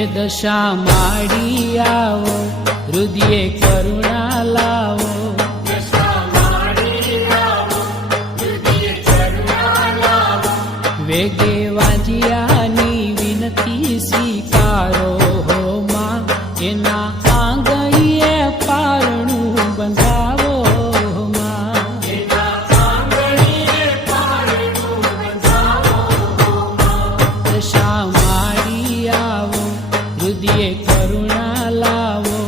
હે દશા માડી આવો, હૃદયે કરુણા લાવો. વેગે વાજિયાની વિનતી સ્વીકારો હો માં, એના આંગળીએ પારણું બંધાવો માં. દશા માડી આવો, હૃદયે કરુણા લાવો.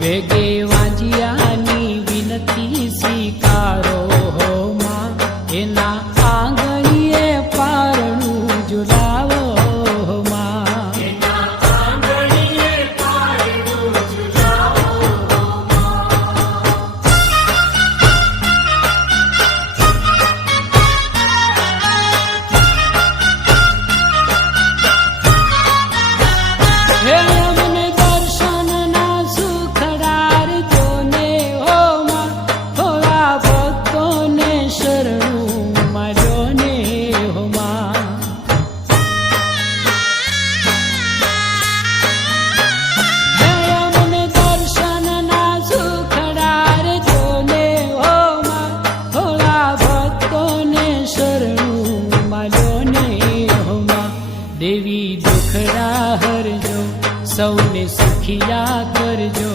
વેગે વાજિયાની વિનતી સ્વીકારો હો માં, એના આંગળીએ પારણું ઝુલાવો માં. હે અમને દર્શનના સુખડાર જોને હો માં, થોડા ભક્તોને શરણું માર્યો ને હો માં. હે અમને દર્શનના સુખડાર જોને હો માં, થોડા ભક્તોને શરણું માર્યો ને હો માં. દેવી દુખડા હરજો, સૌને સુખિયા કરજો.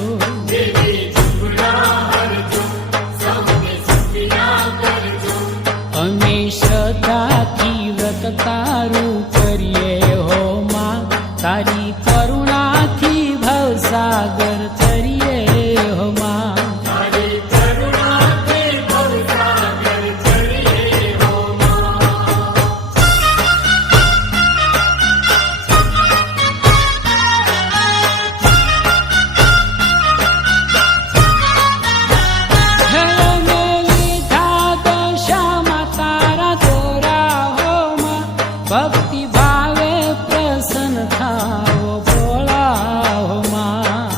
અમે શ્રદ્ધાથી વ્રત તારું કરીએ હો માં, તારી કરુણાથી ભવસાગર તરીએ હો માં. હે અમે લીધા દશામાં તારા દોરા હો માં, ભક્તિ ભાવે પ્રસન્ન થાવો ભોળા હો માં.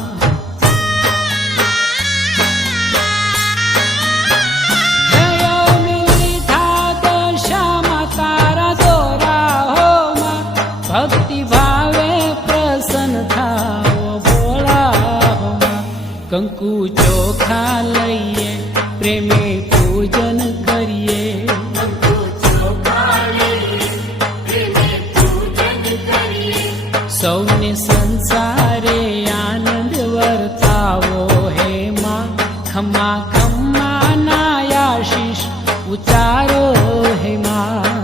હે અમે લીધા દશામાં તારા દોરા હો માં, ભક્તિ ભાવે પ્રસન્ન થાવો ભોળા હો માં. કંકુ ચોખા લઈએ, પ્રેમે પૂજન કરીએ. સૌને સંસારે આનંદ વર્તાવો હે માં, ખમા ખમ્માના આશીષ ઉચારો હે માં.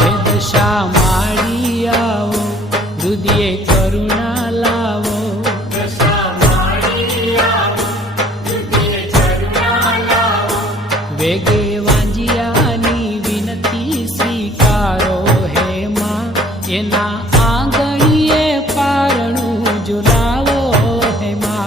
હે દશા માડી આવો, હૃદયે કરુણા લાવો. વેગે વાંજિયાની વિનતી સ્વીકારો હે માં, એના આંગળીએ પારણું ઝુલાવો હે માં.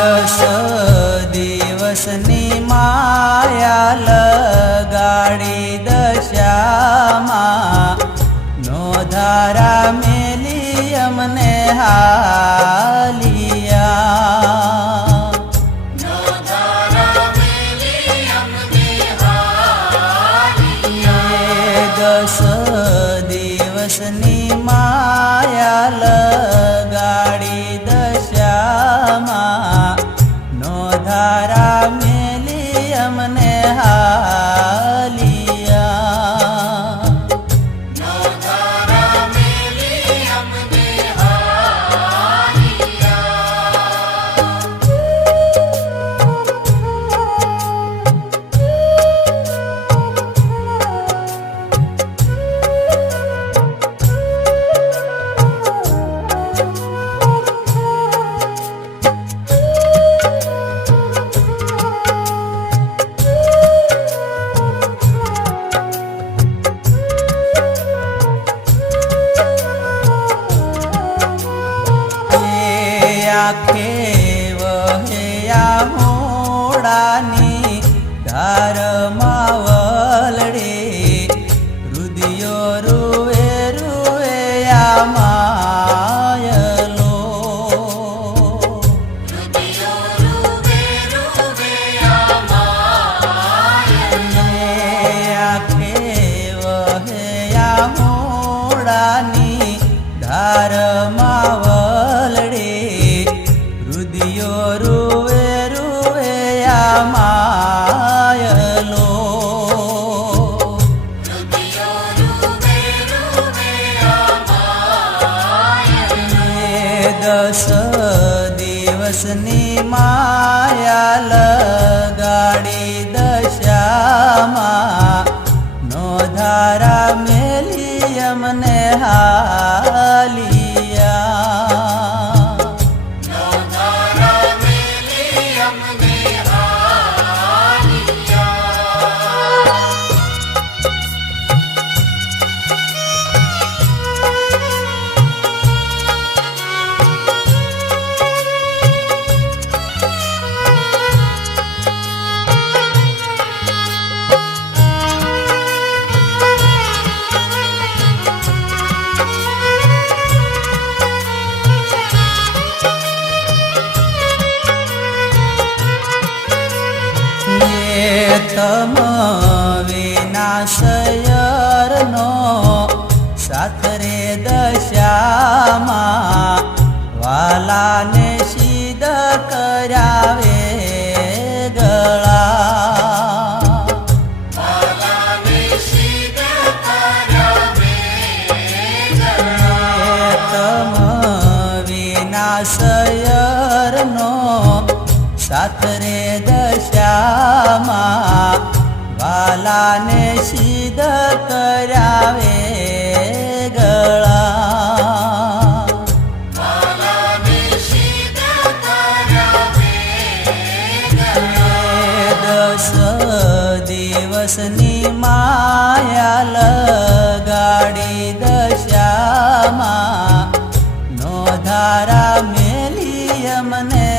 દશ દિવસની માયા લગાડી દશામાં, નો ધારા મેલી અમને હાલિયા. દશ દિવસની માયા લગાડી દશામાં, નો ધારા મેલી અમને હાલિયા. આંખે વહ્યા મોડાની ધારમાં વલડે રુદિયો રૂવે રૂવે આ માયલો આંખે વહ્યા મોડાની ધારમાં વલડે રુદિયો રૂવે રૂવે આ માયલો દસ દિવસની માયા લગાડી દશામાં નો ધારા મેલી અમને તમ વિનાશયરનો સાથ રે દશામાં વાલાને સિદ્ધ કરાવે ગળા તમ વિનાશયરનો સાથ રે દશામાં વાલાને સિદ્ધ કરાવે ગળા દસ દિવસની માયા લગાડી દશામાં નો ધારા મેલી અમને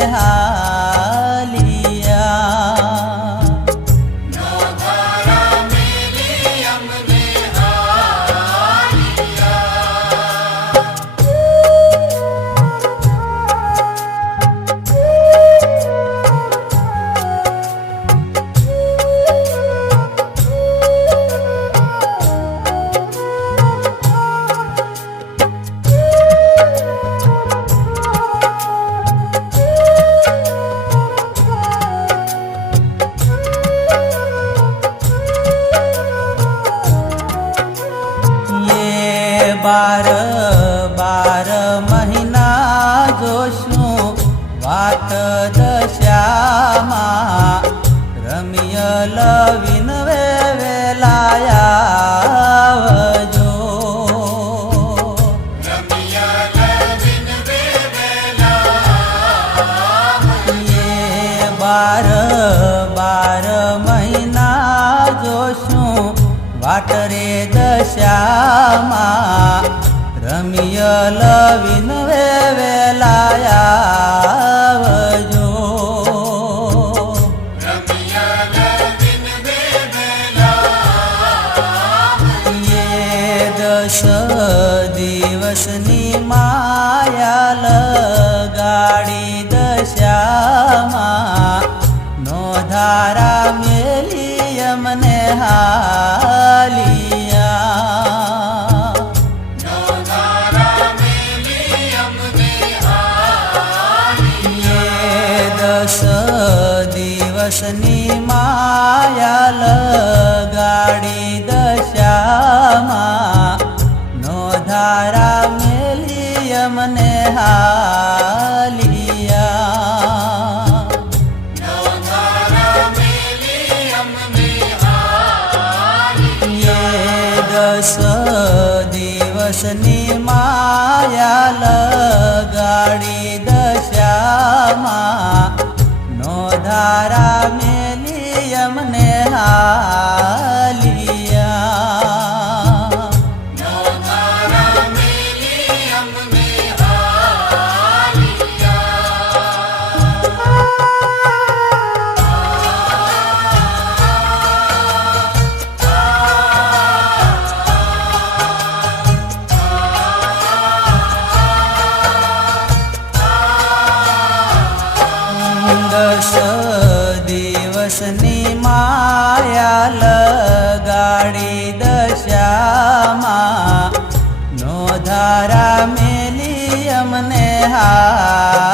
બાર બાર મહિના જોશું વાત દશામાં રમ્ય લવિન વેલાયાવજો બાર બાર મહિના જોશું વાટ રે દશામાં રમ્ય લવિન વેલાયાવજો દસ દિવસની માયા લગાડી દશામાં નો ધારા મેલી અમને દસ દિવસની માયા લગાડી દશામાં નો ધારા મેલી અમને દસ દિવસની માયા લગાડી દશામાં નો ધારા મેલી અમને કાળી દશામાં નો ધારા મેલી અમને હા